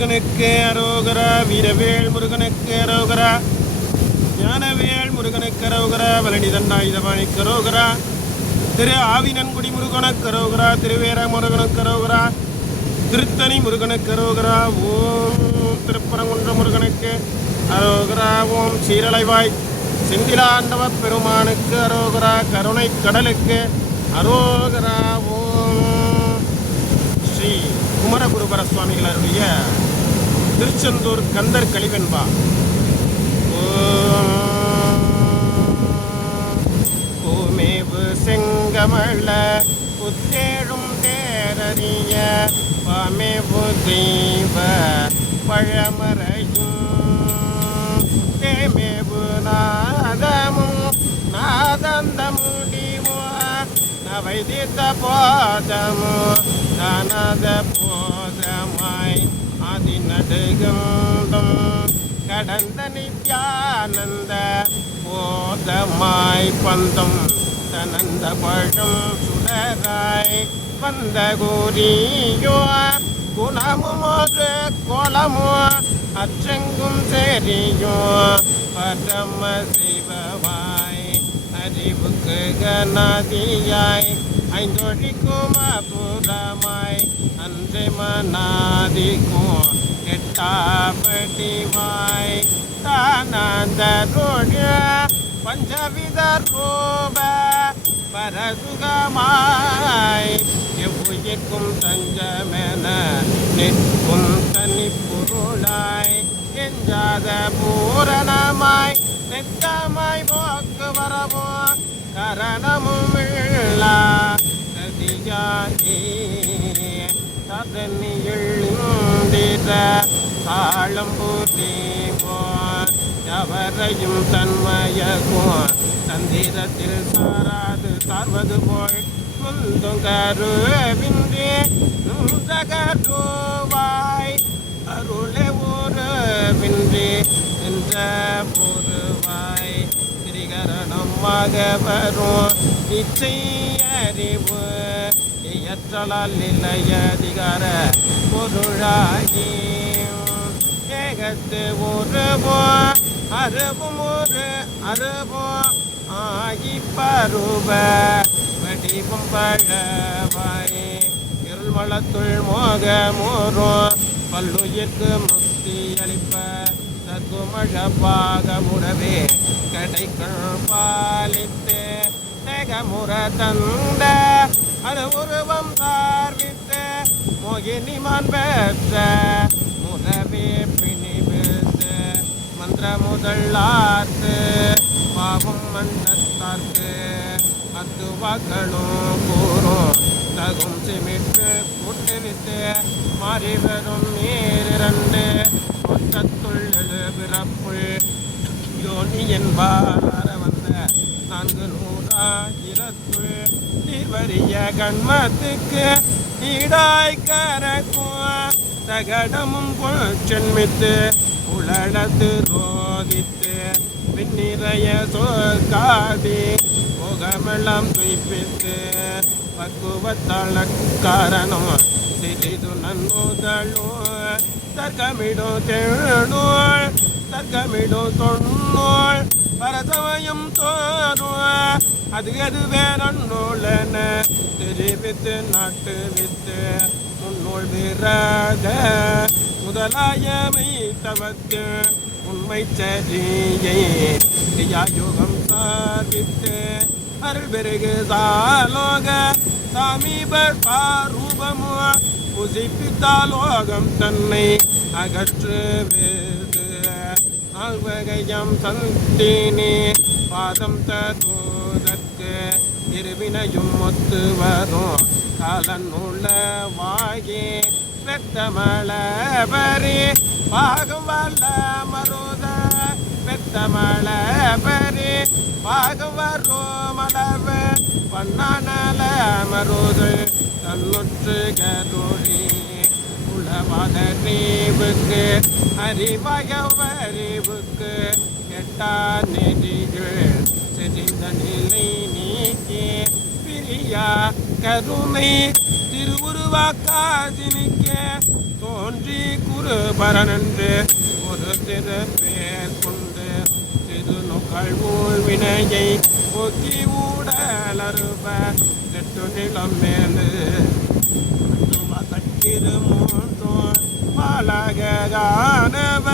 முருகனுக்கு அரோகரா வீரவேல் முருகனுக்கு அரோகரா ஞானவேல் முருகனுக்கு அரோகரா வலனிதன் தண்டாயுதபாணிக்கு அரோகரா திரு ஆவினன்குடி முருகனுக்கு அரோகரா திருவேர முருகனுக்கு அரோகரா திருத்தணி முருகனுக்கு அரோகரா ஓம் திருப்பரங்குன்ற முருகனுக்கு அரோகரா ஓம் சீரலைவாய் செந்திலாண்டவ பெருமானுக்கு அரோகரா கருணை கடலுக்கு அரோகரா ஓம் ஸ்ரீ குமரகுருபர சுவாமிகளுடைய திருச்செந்தூர் கந்தர் கலிவென்பா பூமேவு செங்கமள புத்தேழும் தேரறிய பாமேவு தெய்வ பழமறையும். தேமேவு நாதமும் நாதந்த முடிவோ நவைதித்த போதமோ நானத போ அதிநடுகண்டும் கடந்த நித்யானந்த போதமாய் பந்தம் தனந்த பழம் சுடராய் வந்த கூறியோ குணமும் ஒரு கோலமோ அச்செங்கும் சேரியோ பரம சிவமாய் அறிவுக்கு கணதியாய் ஐந்தொழிக்கும் அபுரமாய் என்று மனாதிக்கும் எட்டாபடிவாய் தானந்தருழ பஞ்சவித ரூப பரசுகமாய் எவ்வுயிர்க்கும் தஞ்சமென நிற்கும் தனி பொருளாய் எஞ்சாத பூரணமாய் நெத்தமாய் போக்கு வரவோ கரணமும் இல்லா கதியாகி ததனியெழுந்திர தாழம்பூதேவோன் எவரையும் தன்மயக்கும் தந்திரத்தில் சாராது சார்வது போய் முந்தும் கருவின்றி நுந்தகருவாய். அருளே ஒரு வின்றி என்ற பொருவாய். திரிகரணமாக வரும் இச்சை அறிவு எற்றலால் நிலைய அதிகார பொருளாகி. ஏகத்து ஒருவோ அருவும் ஒரு அருவோ ஆகி பருவ. வடிவும் பழவாய் இருள் வளத்துள் மோக மோரோ பல்லுயிர்க்கு முக்தி அளிப்ப தத்துமழப்பாக பாகமுறவே கடைக்குள் பாலித்து தேகமுற தந்த அது தார்வித்த பார்வித்து மோகினிமான் பெற்ற முறவே பிணிவித்து மந்திர முதலாத்து பாவம் மன்னத்தார்க்கு அத்துவாக்களும் கூறும். தகும் சிமிட்டு கூட்டுவித்து மாறி வரும் நீரிரண்டு ஒற்றத்துள் பிறப்புள் யோனி என்பார் வந்த நான்கு நூறாயிரத்துள் வரிய கண்மத்துக்கு ஈடாய் கரக்கும் தகடமும் சென்மித்து உளடத்து ரோதித்து பின்னிறைய சோகாதி முகமெல்லாம் துய்ப்பித்து பக்குவத்தாள காரணம் சிறிது நன்னுதலும் தர்க்கமிடோ தேடோள் தர்க்கமிடோ தொன்னோள் பரசமயம் தோறும் அது எது வேறொன்னோளன தெரிவித்து நாட்டு வித்து முன்னோள் விராக முதலாயமை தவத்து உண்மை சரியை யோகம் சாதித்து அருள் பெருகு சாலோக. சமீப பாரூபமோ புசிப்பித்தாலோகம் தன்னை அகற்று வேது ஆழ்வகையம் சந்தினே பாதம் தருவதற்கு திருவினையும் ஒத்து வரும் காலன் வாகி பெத்தமள பரி பாகம் வல்ல மருத பெத்தமள பரி பாகம் வரும் மலவ பண்ணானல மருது. தன்னுற்று கருளி உளவாத நீவுக்கு அறிவயவறிவுக்கு எட்டா நெறிகள் செறிந்த நிலை நீக்கி பிரியா கருணை திருவுருவாக்காதினிக்க. தோன்றி குருபரனன்று ஒரு திரு பேர் கொண்டு திருநுக்கள் ஊழ் வினையை ஒக்கி ஊடலருவ நெட்டு நிலம் மேலு. கட்டிரு பாலகானவ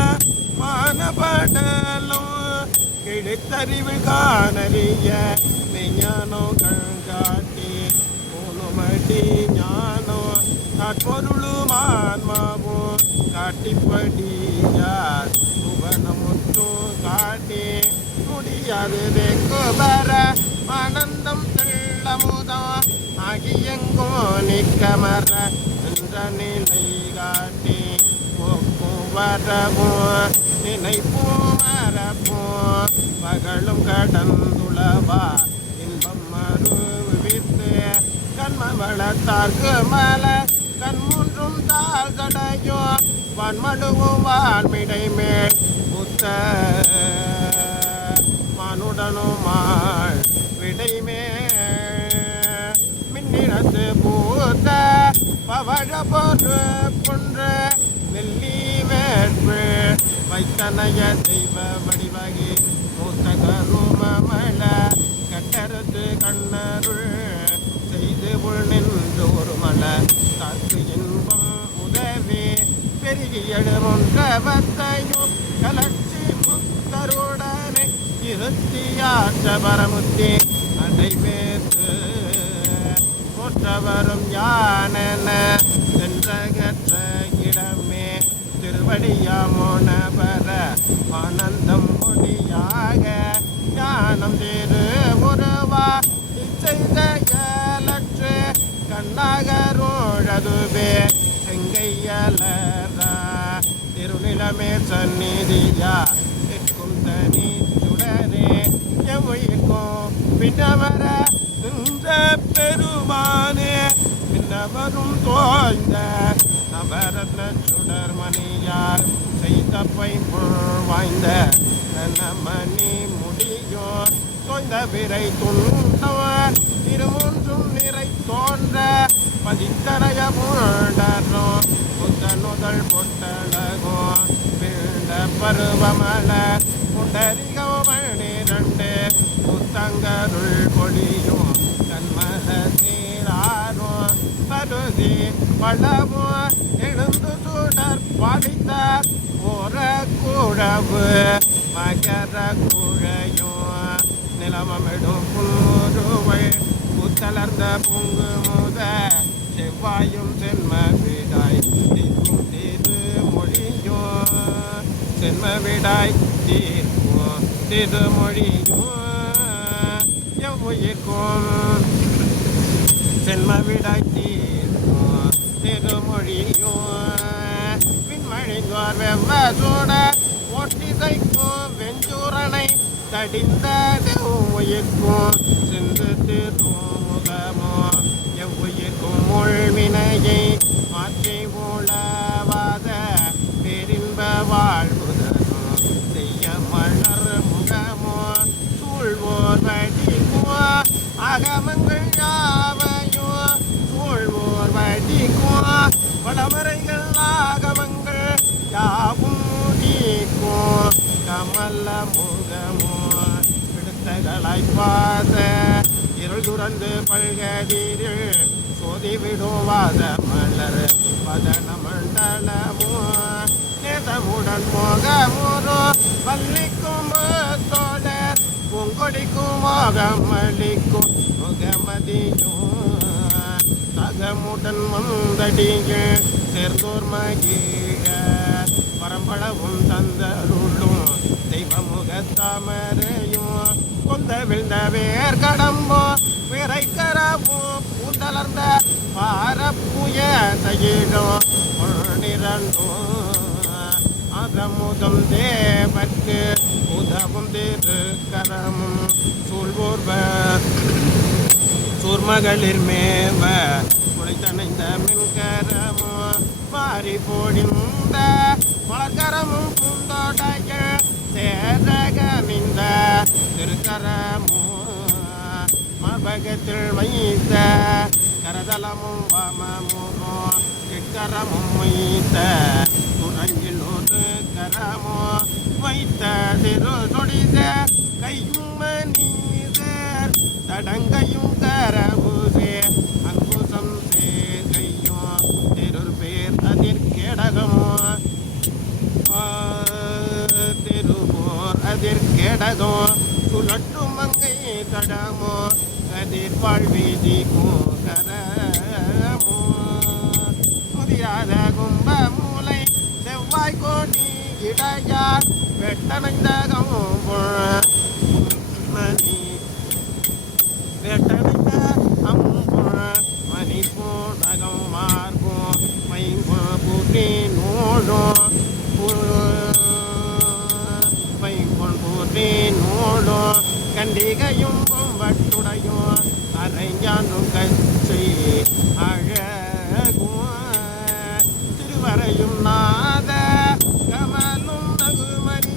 மானபடலும் கிழித்தறிவு காணறிய மெஞ்ஞானோ கண்காட்டி போனுமடி ஞானோ காட்டிப்படி யார் புவனமுற்றும் காட்டி முடியாது வெங்குபர ஆனந்தம் தெள்ளமுதம் ஆகியங்கோ நிக்கமர என்ற நிலை காட்டி போக்கும் வரவும் நினைப்பும் மரப்பும் பகலும் கடந்துளவா கண்ம வளத்தார்க்கு கண் மூன்றும் தாழ் கடையோ வான்மடுவும் வான்மிடை மேல் புத்த மானுடனுமாள் விடைமே மின்னிடத்து பூத்த பவழ பொறு புன்று நெல்லி வேட்பு வைத்தனைய தெய்வ வடிவகி மூத்த கருமமல கட்டறுத்து கண்ணருள் பெருகி எழுமொன்றவத்தையும் கலட்சி முத்தருடனே இருத்தியாற்ற பரமுத்தி அடைவேத்து போற்றவரும் யானென சென்றகற்ற இடமே திருவடியாமோனபர ஆனந்தம் மொழியாக ஞானம் திரு உருவா இச்செய்த ஏலற்று கண்ணாகரோழதுவே செங்கையலரா உள்ளமே சந்நிதியா நிற்கும் தனி சுடரே எவ்வுயிர்க்கும் பின்னவர நின்ற பெருமானே. பின்னவரும் தோய்ந்த நவரத்ன சுடர் மணியார் செய்த பைம்பொள் வாய்ந்த மணி முடியும் தோய்ந்த விரை துண்டவர் திருமூன்றும் நிறை தோன்ற பதித்தரைய மூண்டரோ புத்தனுதல் பொட்டழகோ. பருவமல புண்டரிகோமணி ரெண்டு புத்தங்கருள் பொழியும் தன்மல சீராரோ பருதி பழமோ எழுந்து சுடர் பாடித்த ஓர குழவு மகர குழையோ நிலமமிடும் புன்முருவை புத்தலர்ந்த பூங்கு முத செவ்வாயும் செல்ம விடாய் தீர்க்கும் சென்மவிடாய் விடாய் தீர்க்கும் திருமொழியோ எவ்வுயிர்க்கும் சென்மவிடாய் விடாய் தீர்க்கும் திருமொழியோ பின்மழிந்தோர் வெவ்வ சூட ஒட்டிசைக்கும் வெஞ்சூரனை தடிந்த உயிர்க்கும் சிந்து திருமுகமோ எவ்வுயிர்க்கும் முள்வினையை மாற்றி உளவாத பெரின்ப வாழ் அகமங்கள் யாவையோ சூழ்வோர் வடிக்குமோ வடமறைகள் ஆகமங்கள் யாவும் முடிக்கும் கமல முகமோ விடுத்தகளாய் பாத. இருள் துறந்து பல்கதிரில் சோதி விடுவாத மலர் பதன மண்டலமோ நேசமுடன் மோகமுரோ? பள்ளிக்கும் அளிக்கும் முகமதியும் சகமுடன் வந்தடிகள் சேர்ந்தோர் மகிழ. பரம்பளவும் தந்தருளும் தெய்வமுக தாமரையும் கொந்த விழுந்த வேர் கடம்போ விரைக்கரவோ பூந்தளர்ந்த பாரப்புய தயிலோ பொன்னிரண்டோ அகமுதம் தேவர்க்கு உதவும் திருக்கரமும் சூழ்வோர்வர் சூர்மகளிர் மேவ குழைத்தணைந்த மின்கரமோ மாறி போடிந்த மலக்கரமும் பூந்தோட்டைகள் சேரகமிந்த திருக்கரமோ மபகத்தில் வைத்த கரதலமும் வாமமுகோ கிட்ட வைத்த துறங்கில் ஒரு கரமோ வைத்த திரு தொடித கையும் மனிதர் தடங்க தடமோ அதிர் வாழ்வீதி கரமோ முதியாத கும்ப மூளை செவ்வாய் கோடி இடையார் வெட்டனைந்தகம் மணி வேட்டனைந்த அம்புழ மணி போனகம் மார்போ மைம்போ புரி நோழோ பைம்பொன் புரி நோழோ கண்டிகையும் போ வட்டுடையோ அரைஞானும் கச்சி அழகும் திருவரையும் நாத கமலும் நகுமணி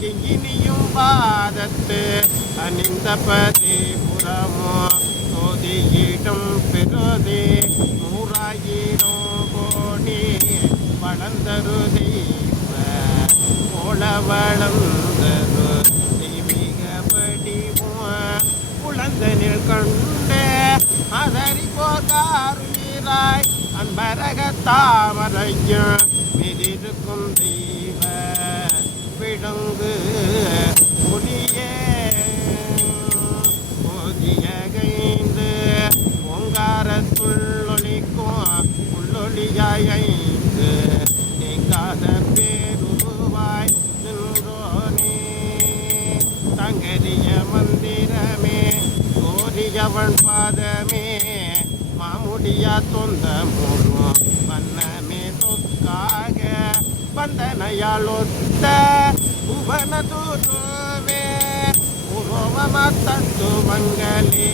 கிங்கினியும் பாதத்து அணிந்த பதிபுறமோ சோதியிடம் பெருதி நூறாயிரம் கோடி வளர்ந்தருதி போல வளர்ந்த குழந்தனில் கண்டு அதறி போகாருயிராய் அன்பரக தாமரையும் மிதிருக்கும் தெய்வ விடங்கு அவள் பாதமே மாமுடியா தொந்த மூடும் வண்ணமே தொக்காக வந்தனையால் ஒத்த புவன தூதுவே உருவம தத்து மங்களி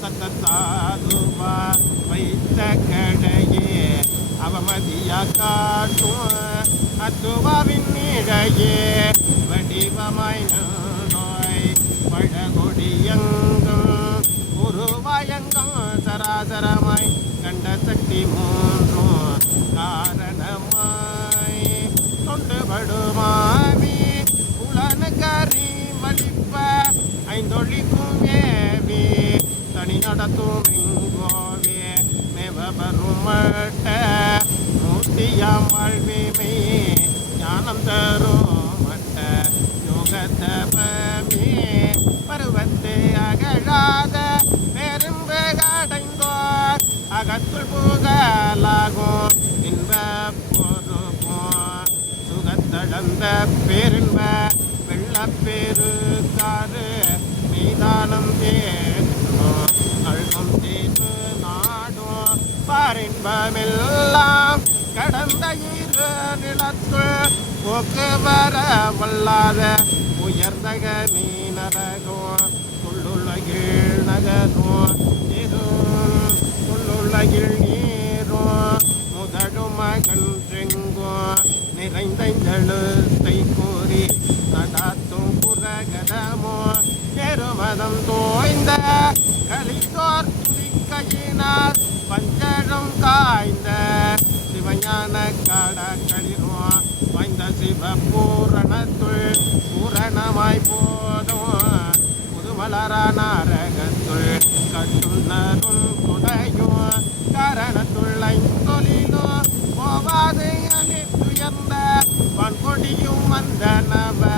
சத்தத்தாதுவா வைத்த கடையே அவமதியா காட்டும் அத்துவாவின் நிழையே வடிவமாய் நோய் பழகொடியங்க உருவாயங்கும் சராசரமாய் கண்ட சக்தி மூன்றும் காரணமாய். தொண்டுபடுமாவி உளனுக்கறி மலிப்ப ஐந்தொழிக்கும் ஏவி. தனி நடத்தும் எங்கோவே மேவபரும் மட்ட மூர்த்தியாம் வாழ்விமை ஞானம் தரும் மட்ட யோகத்தபமே. பருவத்தை அகழாத கடைந்தோர் அகத்துள் புகழாகும் இன்ப பொறுப்போம் சுகத்தழந்த பேரின்ப வெள்ளப்பேருக்காரு மீதானம் தேடும் அழுகம் தேடு நாடும் பாரின்பமெல்லாம் கடந்த இரு நிலத்துள் போக்கு வர வல்லாத உயர்ந்தக நீ நரகோ துள்ளுலகில் நகரோ எதுவும் துள்ளுலகில் நீரோ முதலும் மகன்றெங்கோ நிறைந்த எழுத்தை கூறி நடாத்தும் புறகதமோ பெருமதம் தோய்ந்த கலித்தோர் துதிக்கையினால் பஞ்சரும் காய்ந்த சிவஞான கடற்களிரோ வாய்ந்த சிவ பூரணத்துள் பூரணமாய் போதும் புதுமலரா Mandana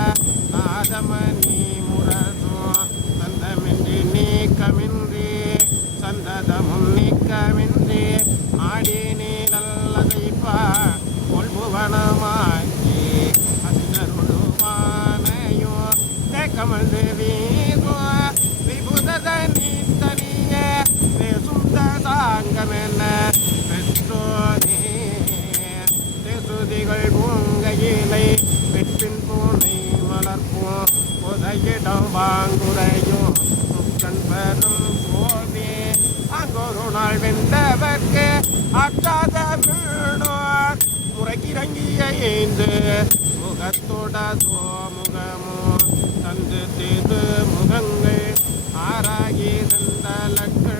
வாங்குறையும் சுத்தன் பெரும் கோவி அங்கொரு நாள் வெண்டவர்க்கு அற்றாத வீணோர். முறைக்கிறங்கிய ஏந்து முகத்தோட சோமுகமோ? தந்து தீது முகங்கள் ஆராகி தந்தலக்கு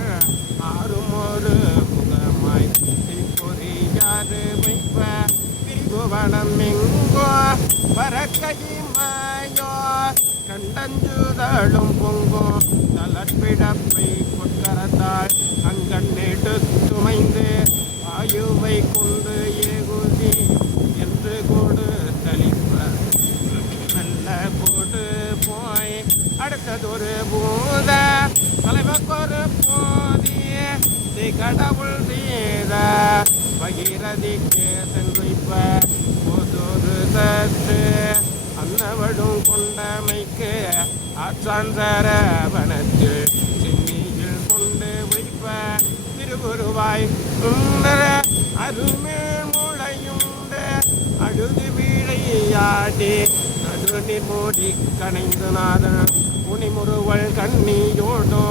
ஆறுமொரு முகமாய். பொறியாறு வைப்ப? திரிபுவனம் எங்கோ? பறக்கையுமாயோ கண்டஞ்சுதழும் பொங்கும் தளர்பிடப்பை கொட்டரத்தாள் அங்கண் துமைந்து வாயுவை கொண்டு ஏகுதி என்று கொடு தளிப்ப நல்ல போட்டு போய் அடுத்ததொரு பூத தலைவக்கொரு போதிய ஸ்ரீ கடவுள் செய்த பகிரதிக்கு சென்றிப்ப போதொரு சற்று அன்னவடும் கொண்டமைக்கு ஆற்றான் சரவணத்தில் சென்னியில் கொண்டு வைப்ப திருகுருவாய் சுந்தர அருமேல் முளையுண்ட அழுது வீழையாடி நடுநீர் மூடி கணைந்து நாதன் புனிமுறுவல் கண்ணியோடோ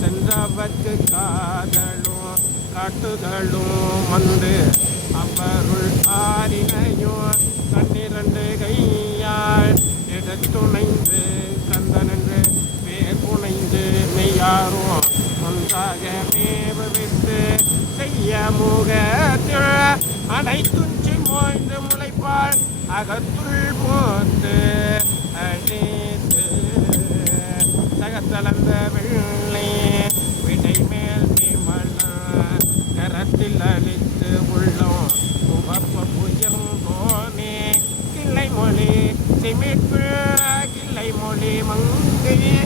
சென்றவர்க்கு காதலும் காட்டுதலும் வந்து அவருள் ஆரினையோ கண்ணிரண்டு கையால் துணைந்து கந்தனென்று பேர் புனைந்து மெய்யாரோ ஒன்றாக மேவு விட்டு செய்ய முகத்தில் அனைத்துஞ்சி மோய்ந்து முளைப்பாள் அகத்துள் போட்டு அழைத்து. சகத்தளந்த வெள்ளை விடை மேல் விமலா கரத்தில் அழித்து உள்ளோம். உவப்ப போனே கிளை மொழி சிமிப்பு மொழி மங்கையே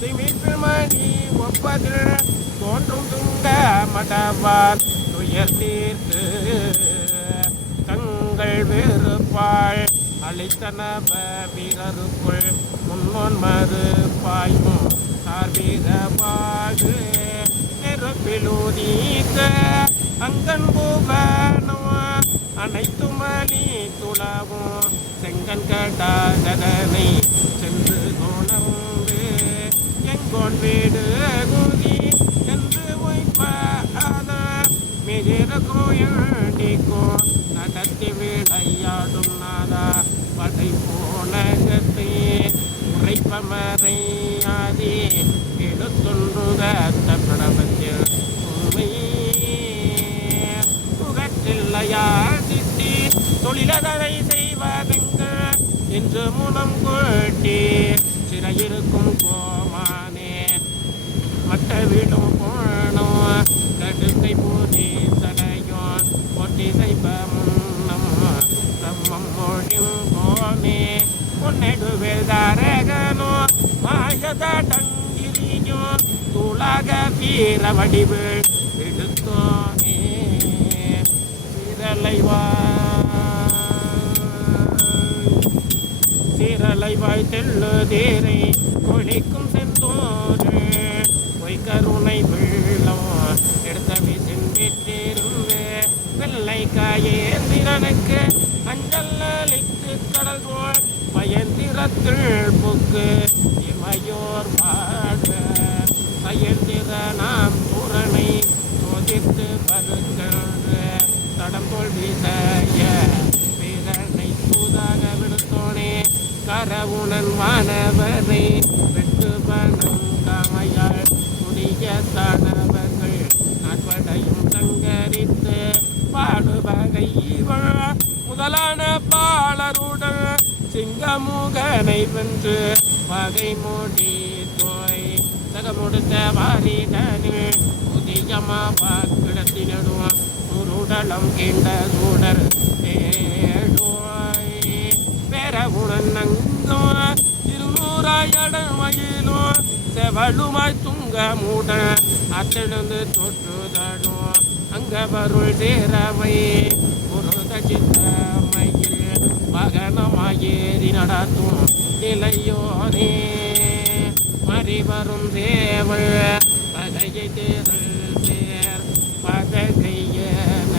சிமிப்பு மணி ஒப்பதில் தோன்றும் துங்க மதவார் துயர் தீர்த்து. தங்கள் வெறுப்பாள் அழைத்தனப வீரருக்குள் முன்னோன் மறு பாயும் சார்பீரவாகு நெருப்பிலூதீத்த அங்கன் பூவனோ அனைத்து மணி துளவும் செங்கன் கடாதனை சென்று உணர்ந்து எங்கோன் வீடு குதி என்று ஒய்ப்பாத மிதிர கோயண்டிக்கோ நடத்தி விளையாடும் நாதா. படை போலகத்தை உரைப்பமரை ஆதி. எடுத்துண்டுகத்த பிரபத்தில் உண்மை. புகற்றில்லையா சித்தி? தொழிலதனை என்று முனம் கொட்டி சிறையிருக்கும் கோமானே. மட்ட வீடும் போனோம் கடுக்கை பூஜை சடையோன் பொட்டி செய்ப்ப முன்னம் பிரம்மம் மொழியும் கோமே. பொன்னெடுவேல் தாரகனோ மாயத டங்கிரியோ துளாக வீர வடிவில் எடுத்தோனே. சிரலைவா சீரலை வாய் தேரை கொழிக்கும் செந்தோறு பொய்கருணை வெள்ளம் எடுத்தவி வீசின் வெள்ளை காயேந்திரனுக்கு அஞ்சல் அளித்து கடல் போல் பயந்திரத்தில் புக்கு இமையோர் பாட பயந்திர நாம் பூரணை சோதித்து பருக்கின்ற தடம் போல் வீசைய கரவுணல் கரவுணன் வானவரை வெட்டு பணங்காமையால் குடிய தானவர்கள் நாட்படையும் சங்கரித்து பாடுவகை முதலான பாலருடன் சிங்கமுகனை வென்று வகை மூடி தோய் சகமுடுத்த வாரிடனில் புதியமா வாக்கிடத்தினடும் உருடலம் கீண்ட சூடர் தேடுவான் கரவுடன் நங்கும் இருநூறாயடன் மயிலும் செவளுமாய் துங்க மூட அத்தெழுந்து தொற்றுதடும் அங்க வருள் சேரவை புரத சித்தமையில் பகனமாயேறி நடத்தும் நிலையோனே மறிவரும் தேவள் பகையை தேரல் தேர் பதகையன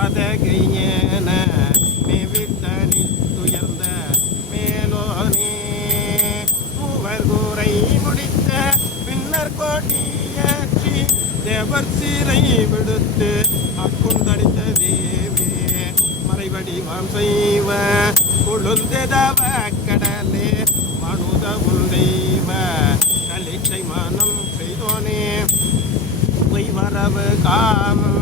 பதகையன மேவித்தனி துயர்ந்த மேலோனே. மூவர் கூரை முடித்த பின்னர் கோட்டியாட்சி தேவர் சீரை விடுத்து அக்குந்தடித்த தேவே. மறைவடிவாம் செய்வ கொழுந்ததவ கடலே. மனுத உந்தைவ கலிச்சை மனம் செய்தோனே. பொய் வரவு காமம்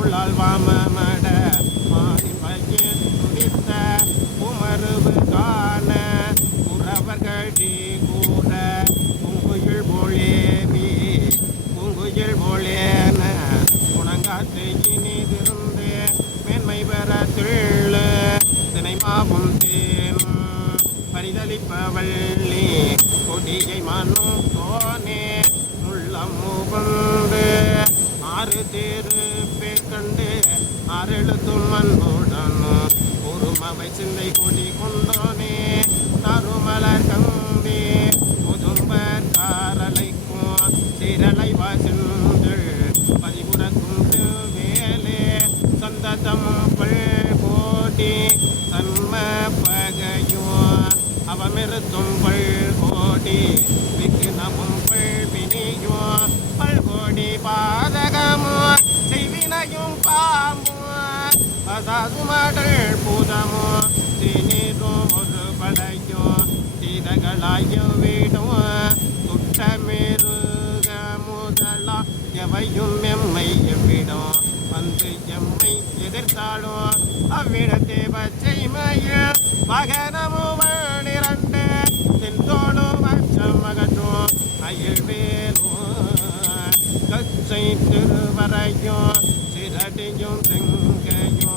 முனிந்த கலை வாமமட மாறி பையில் துடித்த உமருவு காண உறவர்களி கூற பூங்குயில் போலேவி பூங்குயில் போலேன உணங்காத்து இனிதிருந்து மேன்மை பெற திள்ளு தினை மாவும் தேனும் பரிதளிப்பவள்ளி கொடியை மண்ணும் தோனே உள்ளம் முகந்து ஆறு தேர் கண்டு ஆறெழுத்தும் அன்புடன் உருமவை சிந்தை கொடி கொண்டோனே தருமலர் கம்பி புதும்பர் காரலைக்கும் சிரலை வாசிந்தள் பதிபுறக்கும் வேலே சந்ததம் பள் கோடி சன்ம பகையோ அவமிருத்தும் பள் கோடி விக்னமும் பள் பிணியோ பள் கோடி செய்வினையும் பாம்போ அசாசுமாடல் பூதமோ தினிரும் ஒரு படையோ தீதகளாய வீடும் துட்டமேருக முதலா எவையும் எம்மை எவ்விடம் வந்து எம்மை எதிர்த்தாலும் அவ்விடத்தே பச்சை மயில் மகனமும் இரண்டு தென்தோளும் அச்சம் அகற்றும் அயில் வேலும் கச்சை திருவரையும் சிரடியும் செங்கையோ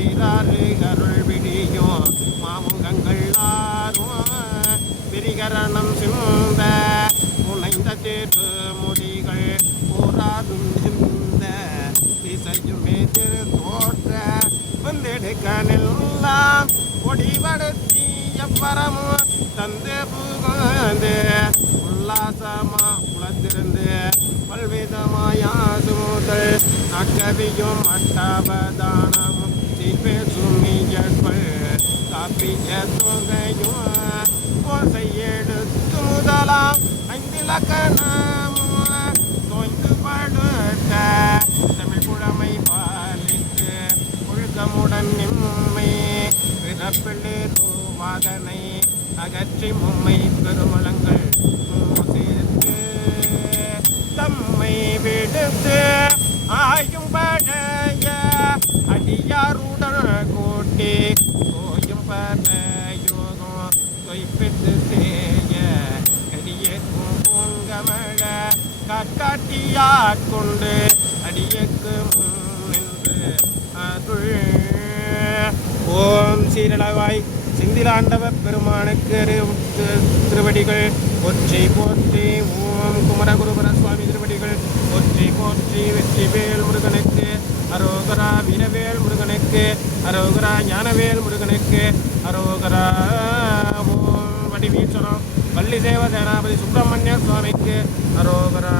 ஈராறு அருள் விடியோ மாமுகங்கள் ஆறும் பிரிகரணம் சிந்த முனைந்த தேர்வு முடிகள் போராதும் சிந்த திசையுமே திரு தோற்ற வந்தெடுக்கனெல்லாம் ஒடிவடுத்தி எவ்வரமும் தந்து புகழ்ந்து உல்லாசமா உளத்திருந்து பல்விதமாயாது முதல் நக்கவியும் சாவதானம் சீர்பேசும் இயற்பல் காப்பிய தொகையும் ஓசை எடுத்து முதலாம் ஐந்திலக்கணமும் தோய்ந்து படுத்த தமிழ் புழமை பாலித்து ஒழுக்கமுடன் நிம்மை பிறப்பிள்ளு தூவாதனை அகற்றி மும்மை பெருமளங்கள் சேர்த்து தம்மை விடுத்து ஆயும் பழைய அடியாருடன் கூட்டி தோயும் பர யோகம் தொய்ப்பித்து தேய கடியேக்கும் பூங்கமழ காட்டாட்டியாட்கொண்டு அடியக்கு நின்று அருள் ஓம் சீரளவாய் சிந்திலாண்டவ பெருமானுக்கு திருவடிகள் ஒற்றை போற்றி ஓம் குமரகுருபர சுவாமி திருவடிகள் ஒற்றை போற்றி வெற்றி வேல் முருகனுக்கு அரோகரா வீரவேல் முருகனுக்கு அரோகரா ஞானவேல் முருகனுக்கு அரோகரா ஓம் வடிவீச்சரம் வள்ளி தேவ சேனாபதி சுப்பிரமணிய சுவாமிக்கு அரோகரா